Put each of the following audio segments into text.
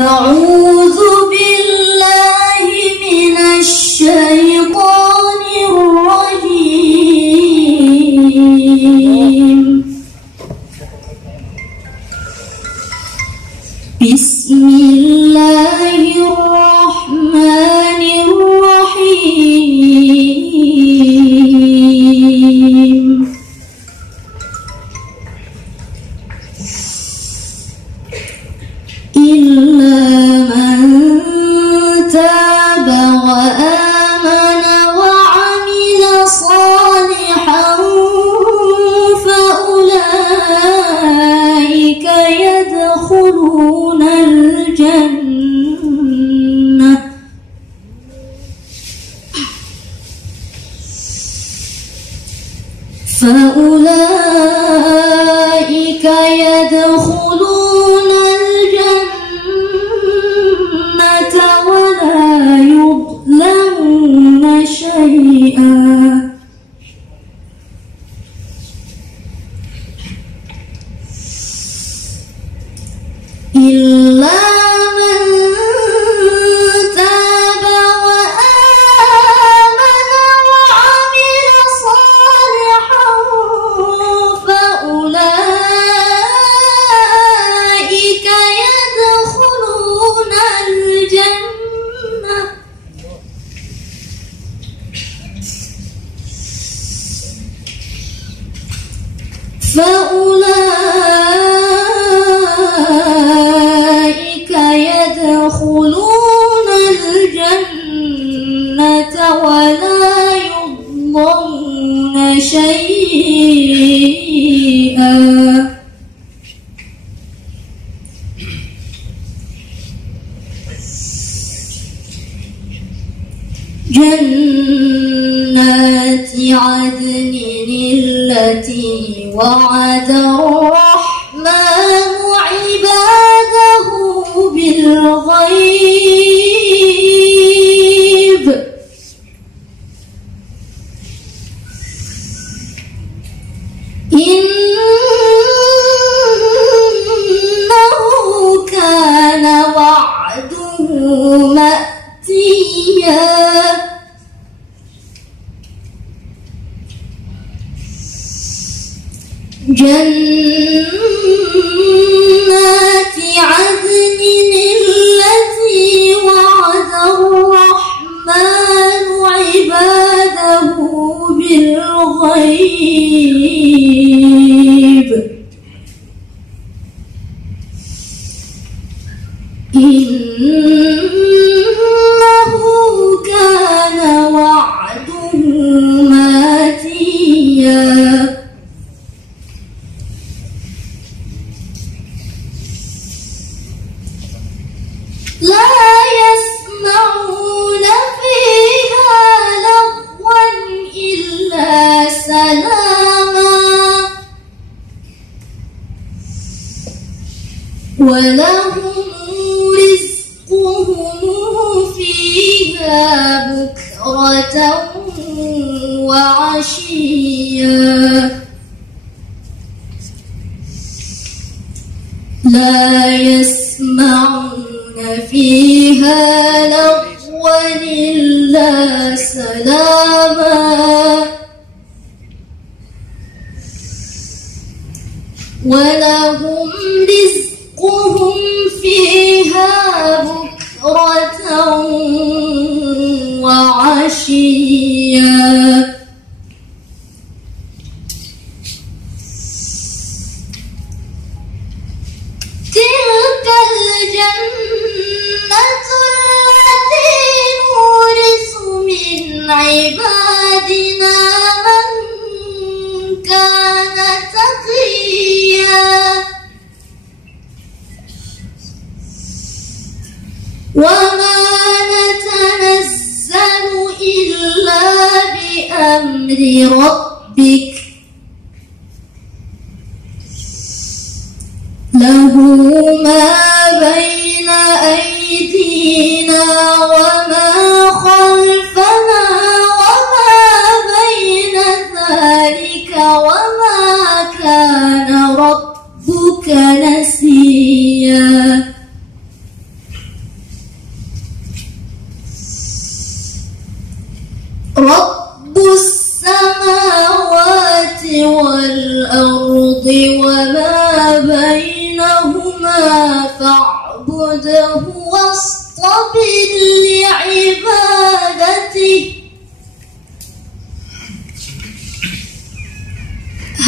أعوذ بالله من الشيطان الرجيم. بسم الله الرحمن الرحيم. إلا من تاب وآمن وعمل صالحا فأولئك يدخلون الجنة ولا يظلمون شيئا. إلا من تاب وآمن وعمل صالحا فأولئك يدخلون الجنة ولا يظلمون شيئا. جنات عدن التي وعد الرحمن عباده بالغيب. إنه كان وعده مأتيا. جنات عدن التي وعد الرحمن عباده بالغيب. إنه كان وعده مأتيا. لا يسمعون فيها لغوا إلا سلاما ولهم رزقهم فيها بكرة وعشيا. لا يسمعون فيها لغوا إلا سلاما ولهم رزقهم فيها بكرة وعشيا. تلك الجنة التي نورث من عبادنا من كان تقيا. وما نتنزل إلا بأمر ربك له ما بين أيدينا وما خلفنا وما بين ذلك وما كان ربك نسيا. فاعبده واصطبر لعبادته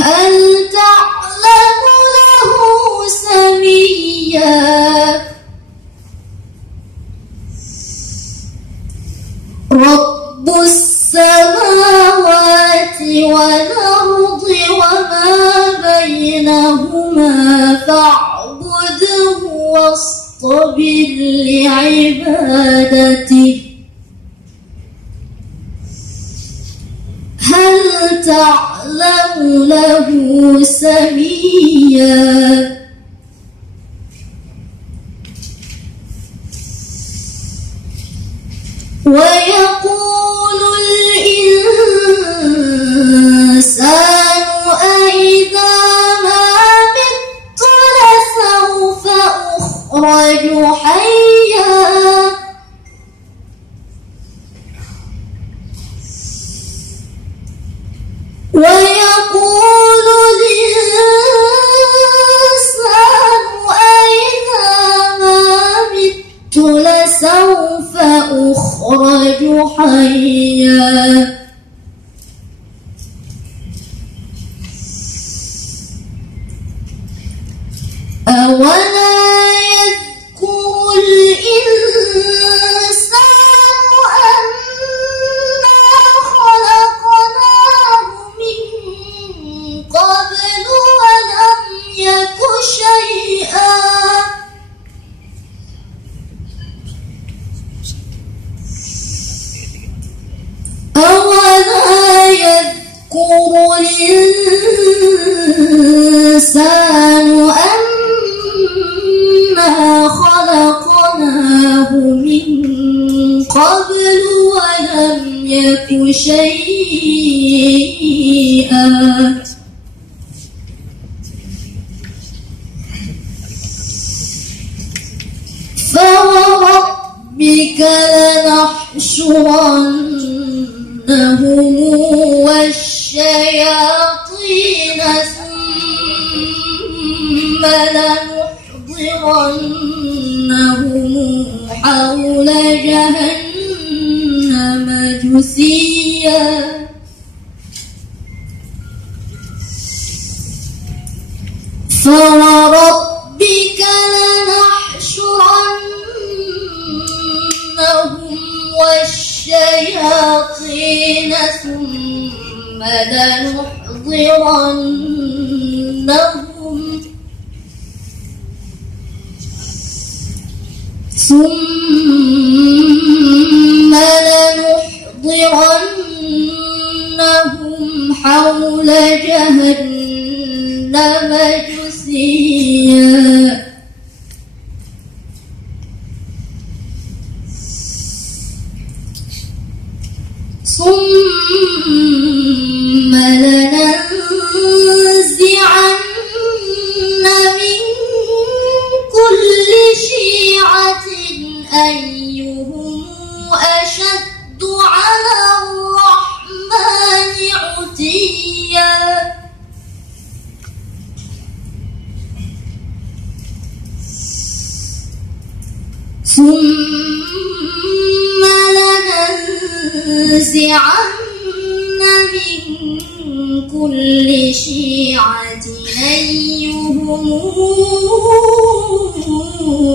هل تعلم له سميا رب السماوات والأرض وما بينهما فاعبده واصطبر لعبادته هل تعلم له سميا ويقول الإنسان أإذا ما مت لسوف أخرج حيا ويقول الإنسان أإذا ما مت لسوف أخرج حيا أولا يذكر الإنسان أنا خلقناه من قبل ولم يك شيئا أولا يذكر الإنسان أنا خلقناه من قبل ولم يك شيئا فوربك لنحشرنهم والشياطين ثم لنحضرنهم حول جهنم جثيا فوربك لنحشرنهم والشياطين ثم لنحضرنهم حول جهنم جثيا ثم لننزعن من كل شيعة أيهم أشد على الرحمن عتيا ثم لننزعن من كل شيعة أيهم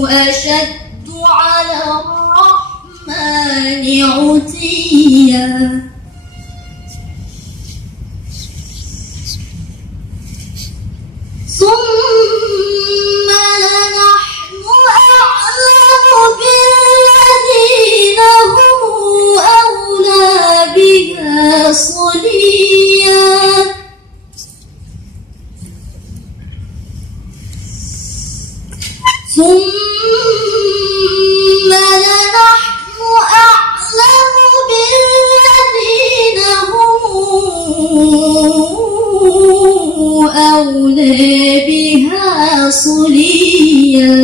أشد على الرحمن عتيا ثم لنحن أعلم بالذين هم أولى بها صليا ثم لنحن أعلم بالذين هم أولى بها صليا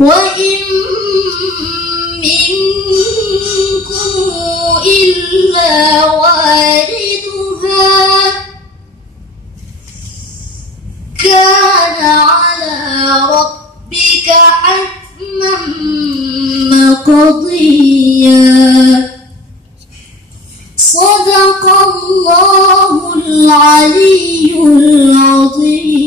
وإن منكم إلا واردها كان صدق الله العلي العظيم.